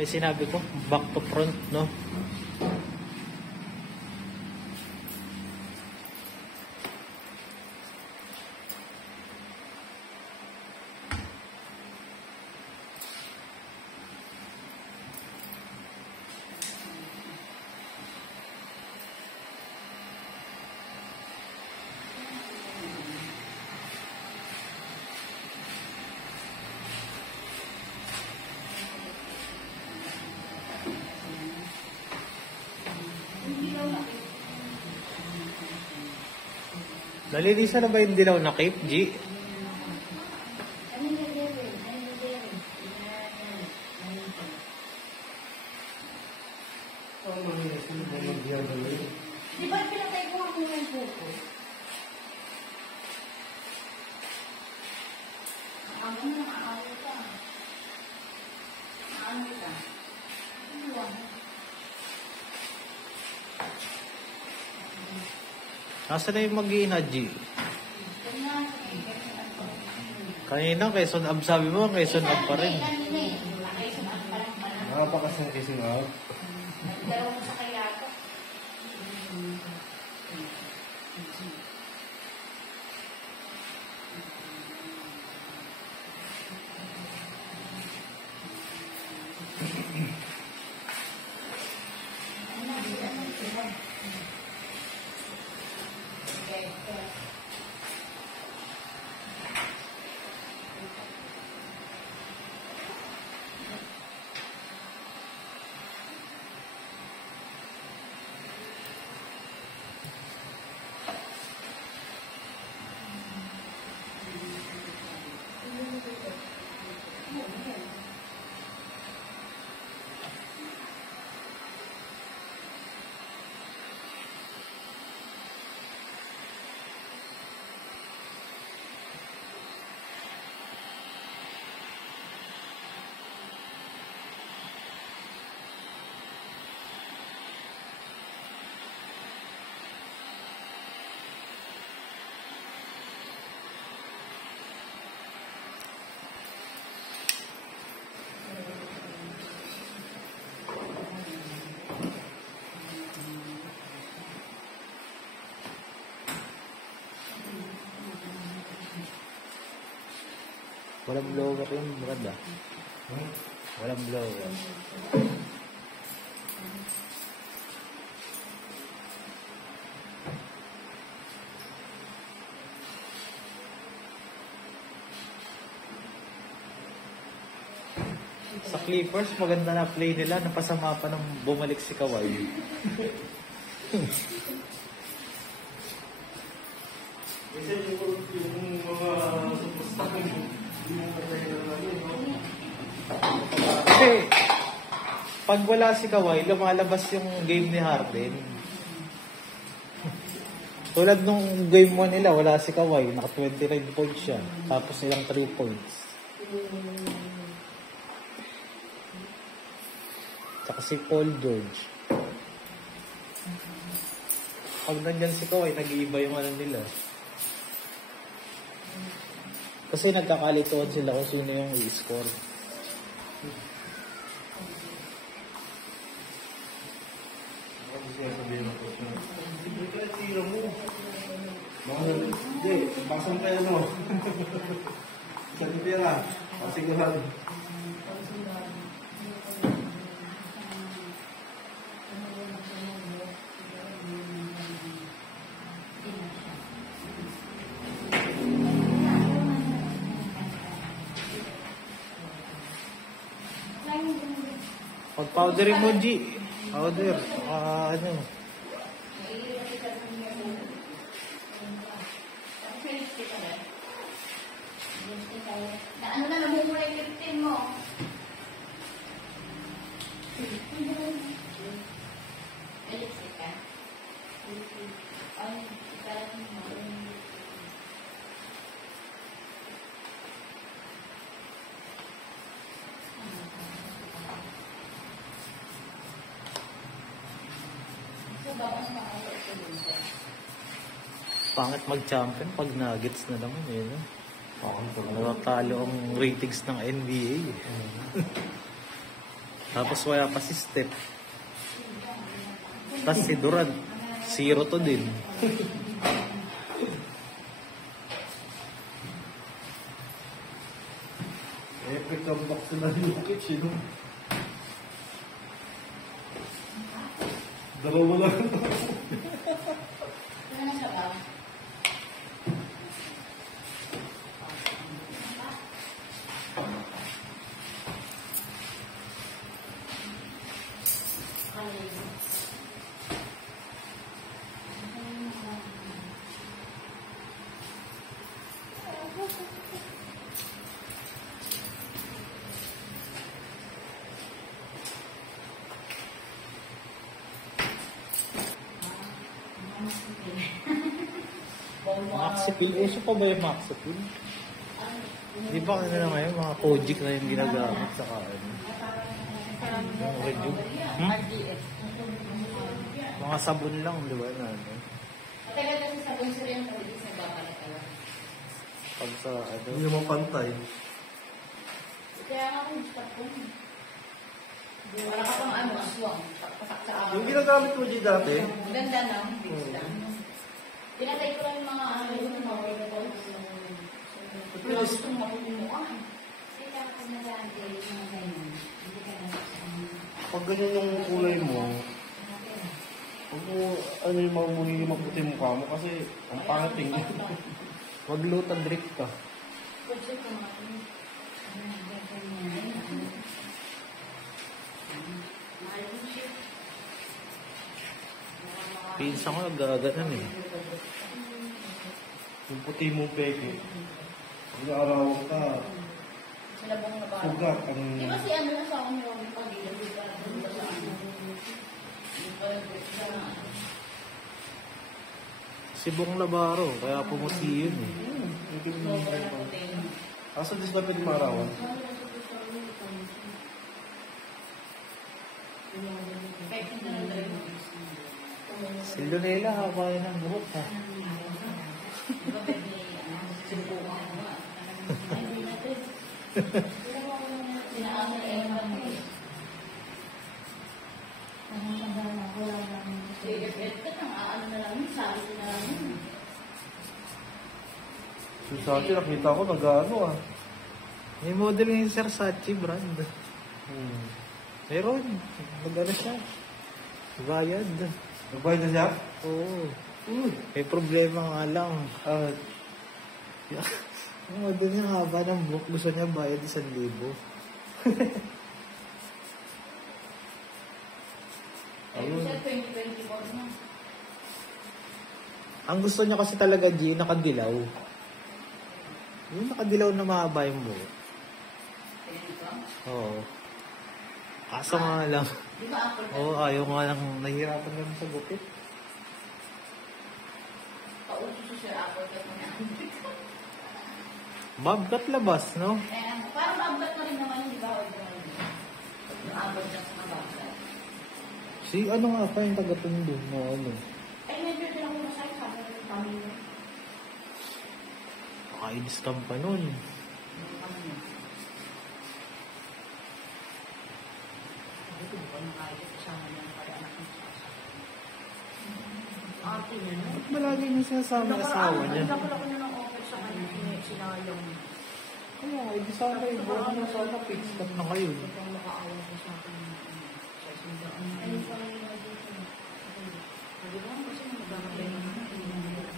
May sinabi ko, back to front, no? Nalinisan na ba yung dilaw na cape, G? Di ba pinatay ko ang yung pupo? Ako na nakakawin ka. Nakakawin ka. Nasaan na yung mag-iina, G? Kanina, Quezon Ab, sabi mo, Quezon Ab pa rin. Nakapakas ng Quezon Ab. Nagdalaw ko sa kayata. Walang blower yun, Brad, ah. Walang blower. Sa Clippers, maganda na play nila. Napasama pa nang bumalik si Kawhi. Kasi yung mga superstar, hindi mo patay na namin, no? Kasi, pag wala si Kawhi, lumalabas yung game ni Harden. Tulad nung game 1 nila, wala si Kawhi. Naka 29 points siya. Tapos ilang 3 points. Tsaka si Paul George. Pag nandyan si Kawhi, nag-iiba yung ano nila. Kasi nagkakalituan sila kung sino yung i-score. Ano siya sabihin ako? Sige ka, tira mo. Hindi, basang tayo, no? Isang tira. Pasigurado. Pag-powderin mo, G. Powder. Ano. Ano na, namumula yung liptin mo. Lipstick ka? Ay, parang Pangit mag-champion pag Nuggets na naman, eh, no? Natatalo ang ratings ng NBA. Tapos wala pa si Steph. Tapos si Durant. 0 to din. Epic comeback sila ni Jokic, eh, no? Dalawa lang. Ano na siya ba? Maxipil. Uso pa ba yung Maxipil? Di ba ano na ngayon, mga Kojic na yung ginagamit sa kain? Yung review. Mga sabon lang, di ba? Na, ano? Matagal kasi sabon sila yung pwede sa babalik ka lang. Pag sa ano. Hindi naman pantay. Kaya nga kung gusto ko. Wala ka pang ano, aswang. Pasak sa Yung ginagamit mo dyan dati, Maganda na, fix lang. Pinatay ko lang yung mga ano, yung mga wearables. Wala gustong makikumuan. Kasi kapag nag-aante, yung mga ganyan, hindi ka na pag ganyan yung kulay mo, huwag mo, ano yung mga muli maputi mukha mo kasi ang pangit tingin. Wag lutan drip ka. Kutsi ko mga ganyan. Mahal ko siya. Pinsa ko nagaganan eh. Yung puti mong peke. Pag naarawan ka, Sila bang nabago? sugat ang... Di ba si ano na sa akin yung pag-ilan di ba doon ba sa ano? Di ba sa Sibong labaro, kaya pumuti yun eh. Hindi mo Kaso di sila pwede maarawan. Effective na lang tayo. Si Lunela, haba yun ang buhok ha. Di ba pwede sinubukan mo nga? Hindi natin. Sinaan na ewan mo eh. If ka nang aano na lang yun, sabi ko na lang yun. So sa atin, nakita ko nag-ano ah. May model yung Versace brand. Meron. Magano siya. Bayad. Nagbayad na siya? Oo. May problema nga lang. Yung model niya haba ng buhok. Gusto niya bayad 1,000. Ayun. Sa 2024 na. Ang gusto niya kasi talaga, G, nakadilaw. Yung nakadilaw na mahaba yung buhok. Oo. Kaso nga lang. Di ba ako? Oo, ayaw nga lang. Nahihirapan lang sa gupit. Pauso si Sir Apple ka na. Bobcat labas, no? Parang maabot na rin naman, di ba? Yung abot na sa mabagkat. Si ano nga pa yung taga-tundo na ano? Ay, medyo din ako masaya sa akin ng pamilya. Nakainis-scam pa nun. Ate na, no? Ba't malagi niya sinasama yung asawa niya? Hindi ako na ng offer sa kanya, sinayong. Kaya, hindi sana yung buwan mo sana fix up na kayo. Hindi kang makaawa ko sa akin. Sa sundaan. Ano pa yung dito? Sabi ko, kasi magbabalay naman. Hindi nila.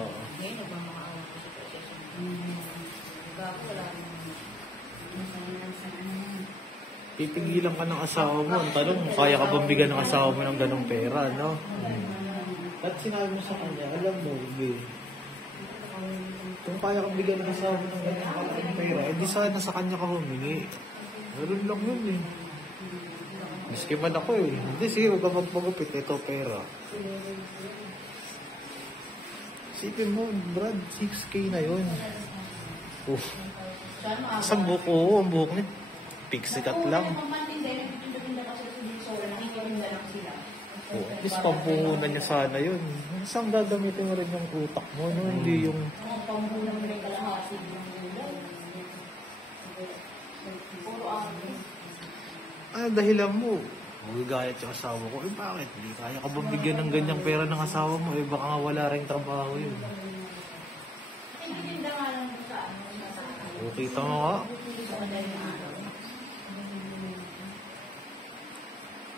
Oo. Ngayon, nagmamakaawa ko sa proseso. Gago, wala naman. Pipigilan ka ng asawa mo. Ang tanong, kaya ka bang bigyan ng asawa mo ng ganong pera, no? At sinabi mo sa kanya, alam mo, babe, kung kaya kang bigyan ng asawa mo ng ganong kalaking pera, eh di sana sa kanya ka humingi. Ganun lang yun eh. Miski man ako eh. Hindi, sige, huwag ka magpagupit. Ito pera. Sipin mo, Brad, 6K na yun. Oh. Sa buhok ko, ang buhok niya, pixie cut lang. Oh, at least pampuhunan niya sana yun. Saan gagamitin mo rin yung utak mo, no? Hindi yung... Pampunan mo rin kalahati ng ulo. Puro akin. Ano dahilan mo? Magagayat yung asawa ko. Eh bakit? Hindi kaya ka bang bigyan ng ganyang pera ng asawa mo? Eh baka nga wala rin trabaho yun. Hindi nga lang sa ano, sa O kita mo nga. sa madaling araw.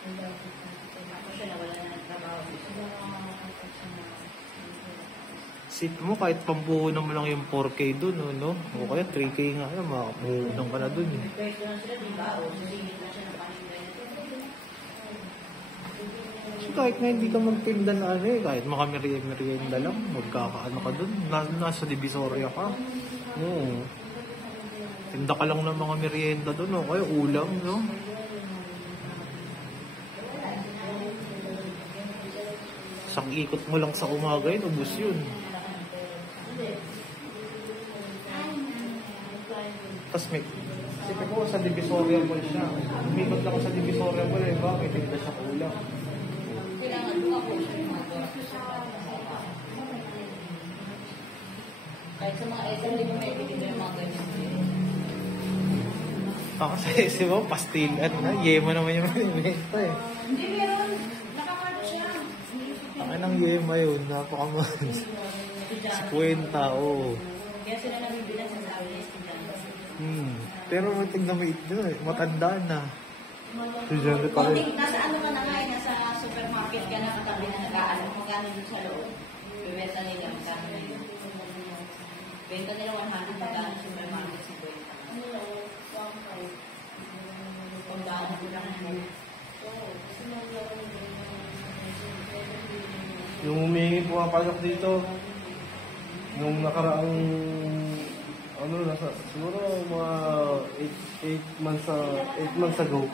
Tapos siya nawala na ng trabaho. Sip mo kahit pampuhunan mo lang yung 4K dun, no? O kaya 3K nga, makapuhunan ka na dun. Eh. Pwede lang sila, di ba? O sisingit na siya ng paninda. So, kahit nga hindi ka magtinda na ano eh, kahit makamerienda lang, magkakaano ka dun, nasa Divisoria ka. Oo. Tinda ka lang ng mga merienda dun, o kaya ulam, no? Isang ikot mo lang sa umaga yun, ubus yun. Tapos may, isipin ko sa Divisoria Mall siya. Umikot lang ako sa Divisoria Mall eh, bakit? Tinda siya ulam. Kailangan mo ako. Kahit sa mga ESL, hindi mo may ibigay yung mga ganyan. Kasi si mo, pastil, ano na, yema naman yung invento eh. Hindi, meron. Nakakano siya. Ang anong yema yun, napakamahal. 50, oo. Kaya sila nabibilang sa sabi ng estudyante. Pero tingnan mo ito eh, matanda na. Estudyante pa rin. Konting, nasa ano ka na nga, nasa supermarket ka na katabi na nag-aalam. Magkano dun sa loob? Bibenta nila, magkano na yun. Benta nila 100, magkano sa supermarket, 50. Kung daan ko lang na Yung humingi pumapasok dito, nung nakaraang, ano, siguro mga 8 months ago,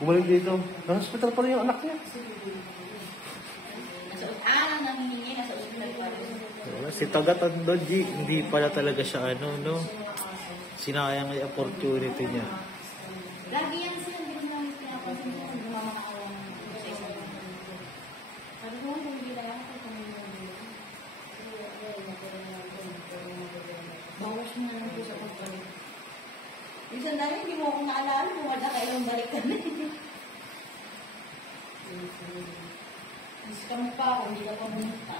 bumalik dito, na-hospital pa rin yung anak niya. nangihingi, nasa ospital pa rin. Si Tagatando G, hindi pala talaga siya ano, no? Sinayang yung opportunity niya. Lagi yan sila, hindi mo namin pinapansin sila, gumamakaawa ng isa-isa. Sabi ko, hindi na yan, bawas mo na lang po sa pagbalik. Minsan dahil hindi mo akong naalala, bumada ka ilang balik ka na. Mas kamo pa ako, hindi ka pa bumunta.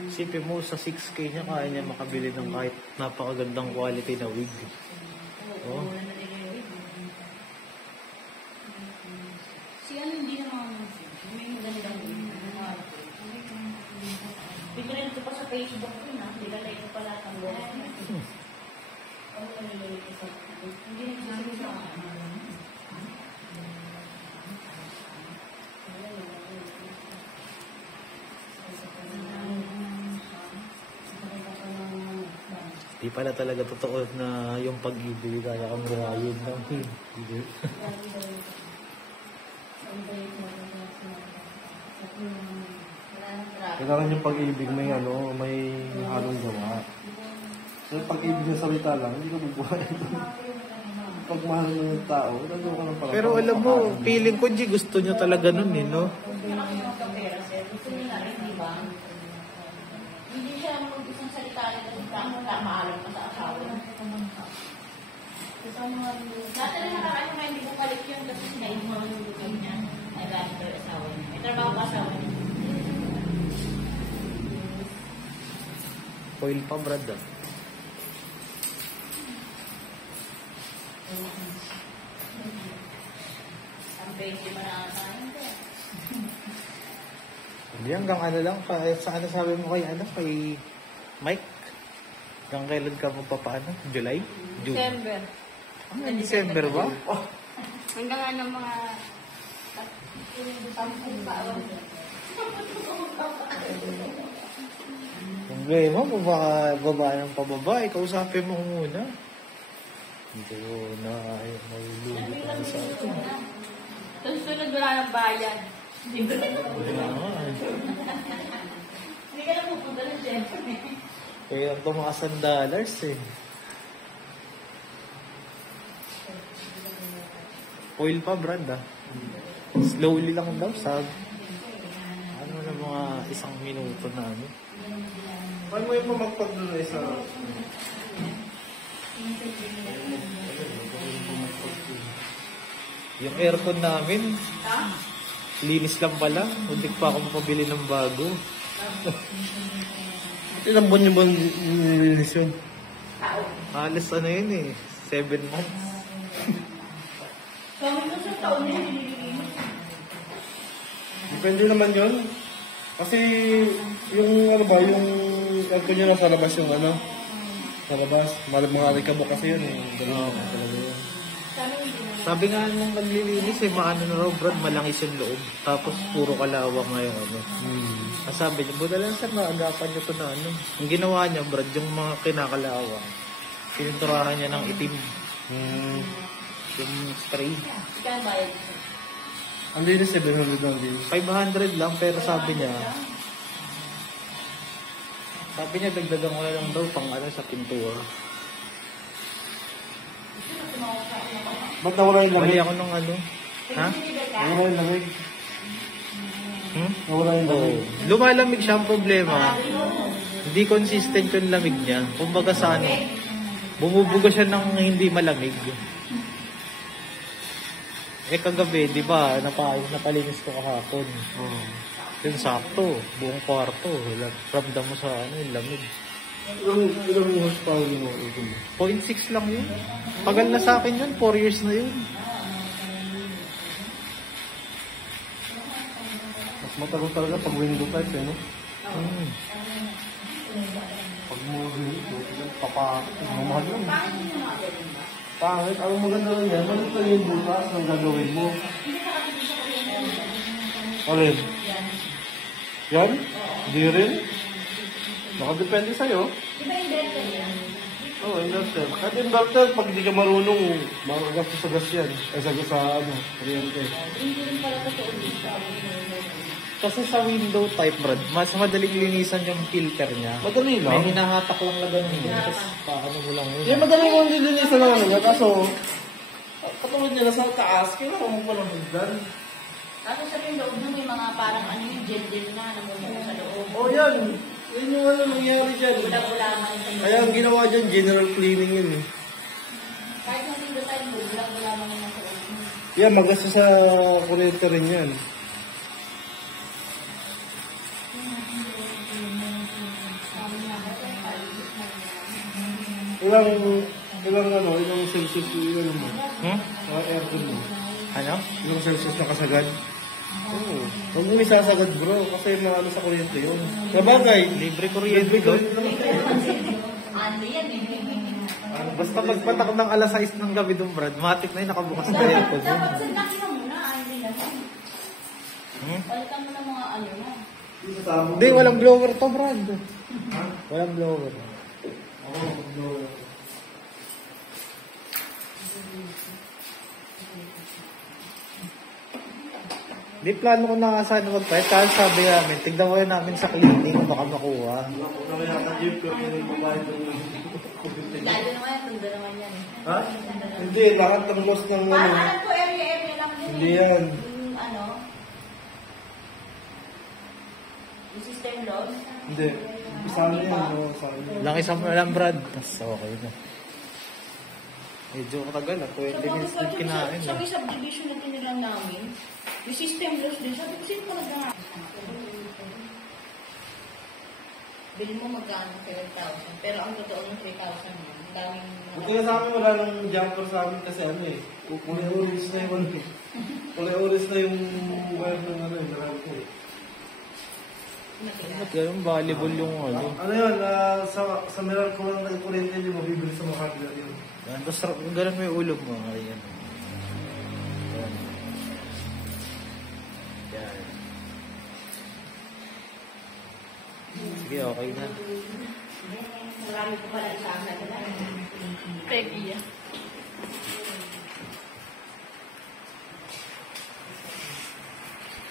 Isipin mo, sa 6K niya, kaya niya makabili ng kahit napakagandang quality na wig. Oh. Si ano hindi naman, may magandang bigla ito pa sa Facebook ko na, bigla na ito pala ang buhay. Ano na nililito sa hindi nagsasabi sa akin. Di pala talaga totoo na yung pag-ibig kaya kang buhayin ng hindi. Kailangan yung pag-ibig may ano, may halong gawa. So, yung pag-ibig na salita lang, hindi ka magbuhay. Pag mahal mo yung tao, nagawa ka ng parang. Pero alam mo, feeling ko, G, gusto niya talaga nun eh, no? Hindi siya mag-isang salita rin kasi tama na maalam pa sa asawa. Dati na nakaraan mo hindi bumalik yun kasi sinayin mo ang lulugan niya. Ay dahil ito yung asawa niya. May trabaho pa asawa niya. Foil pa, Brad, ah. Ang pwede pa na tayo. Hindi, hanggang ano lang, sa ano sabi mo kay, ano, kay Mike? Hanggang kailan ka magpapaano? July? June? December. December ba? Oh. Hanggang ano mga 10 ba? Problema, baba ng pababa, kausapin mo muna. Hindi ko na nalulugan sa atin. Tapos sunod wala ng bayan. Hindi ka na pupunta ng syempre. Kaya ang tumakas ang dollars eh. Oil pa, Brad, ah. Slowly lang daw, ano na mga 1 minuto na ano. Paano mo yung pamagpag doon sa Yung aircon namin, Ha? linis lang pala. Hindi pa ako mapabili ng bago. Ilang buwan yung buwan nilinis yun? Tao. Alas ano yun eh, 7 months. Kami ko sa taon na yun, nililinis. Depende naman yun. Kasi yung ano ba, yung aircon nyo nasa labas yung ano, sa labas. Mga rikabo kasi yun eh. Ganun talaga yun. Sabi nga nung naglilinis eh, maano na raw Brad, malangis yung loob. Tapos puro kalawang nga yung ano. Ang sabi niya, buta lang sir, maagapan niyo to na ano. Ang ginawa niya Brad, yung mga kinakalawang, pininturahan niya ng itim. Yung spray. Ikaw bayad. Ang linis 700 lang din. 500 lang, pero sabi niya, dagdagan ko na lang daw pang ano sa pintura. Ba't nawala yung Mali lamig? ako nung ano. Ha? Nawala yung lamig? Nawala yung lamig? Lumalamig siya, ang problema. Hindi consistent yung lamig niya. Kumbaga sa ano, bumubuga siya ng hindi malamig. Eh kagabi, di ba, napalinis ko kahapon. Yung sakto, buong kwarto. Ramdam mo sa ano, yung lamig. Ilang horsepower yung ito mo? 0.6 lang yun. Tagal na sa akin yun, 4 years na yun. Mas matagal talaga pag window type eh, no? Hmm. Pag mo mamahal lang. Pangit, ang maganda lang yan, maliit lang yung butas ng gagawin mo. Alin? Yan? Di rin? Nakadepende sa'yo. Di ba inverter yan? Oo, inverter. Kahit inverter, pag di ka marunong, makagastos sa gas yan. Ay, sa ano, kuryente. Hindi rin pala totoo dito. Kasi sa window type, Brad, mas madaling linisan yung filter niya. Madali lang. May hinahatak lang na ganun. Tapos paano mo lang yun. Yan, madali kong nilinisan ng ano, kaso, katulad nila sa taas, kailangan mo pa lang hagdan. Kaso sa yung loob nun, may mga parang ano yung gel-gel na namumuno sa loob. Oh, yan. Yan yung ano nangyari dyan. Bulag-bulaman sa loob. Kaya ang ginawa dyan, general cleaning yun eh. Kahit nung dito tayo, bulag-bulaman naman sa loob. Yan, magasta sa kuryente rin yan. Ilang Celsius yung ano mo? Sa aircon mo? Ano? Ilang Celsius na kasagad? Oo. Huwag mo isasagad bro, kasi maano sa kuryente yun. Sabagay, Libre kuryente doon. Ano yan eh. Basta magpatak ng alas 6 ng gabi doon, Brad. Matik na yun, nakabukas na aircon. Dapat sa laki na muna, hindi na. Hmm? Balikan mo ng mga ano na. Hindi, walang blower to, Brad. Walang blower. Di plano ko na nga sana magpahit. Kaya sabi namin, tignan ko namin sa clinic, baka makuha. Lalo naman, tundo naman yan eh. Ha? Hindi, lahat ng boss ng Parang ano. alam ko, area lang yun Hindi eh. yan. Yung ano, yung system loan. Hindi. Isama yan, no? Isama yan. Lang isang lang, Brad. Tapos okay na. Medyo katagal, 20 minutes na kinain. Sa may subdivision na tinilang namin, yung system loss din, sabi ko, sino ko nag-ahap? Bilhin mo magkano, 7,000. Pero ang totoo ng 3,000 mo, ang daming... Buti nga sa amin, wala nang jumper sa amin kasi ano eh. Kulay-oris na yung ano eh. Kulay-oris na yung wire ng ano eh. Marami ko eh. Ba't ganun? Volleyball yung ano. Ano yun, sa meron ko lang ng kuryente nyo, mabibili sa mga hardware yun. Yan, tapos ganun mo yung ulo mo. Ayan. Yan. Yan. Sige, okay na. Marami ko pala isa. Peggy yan.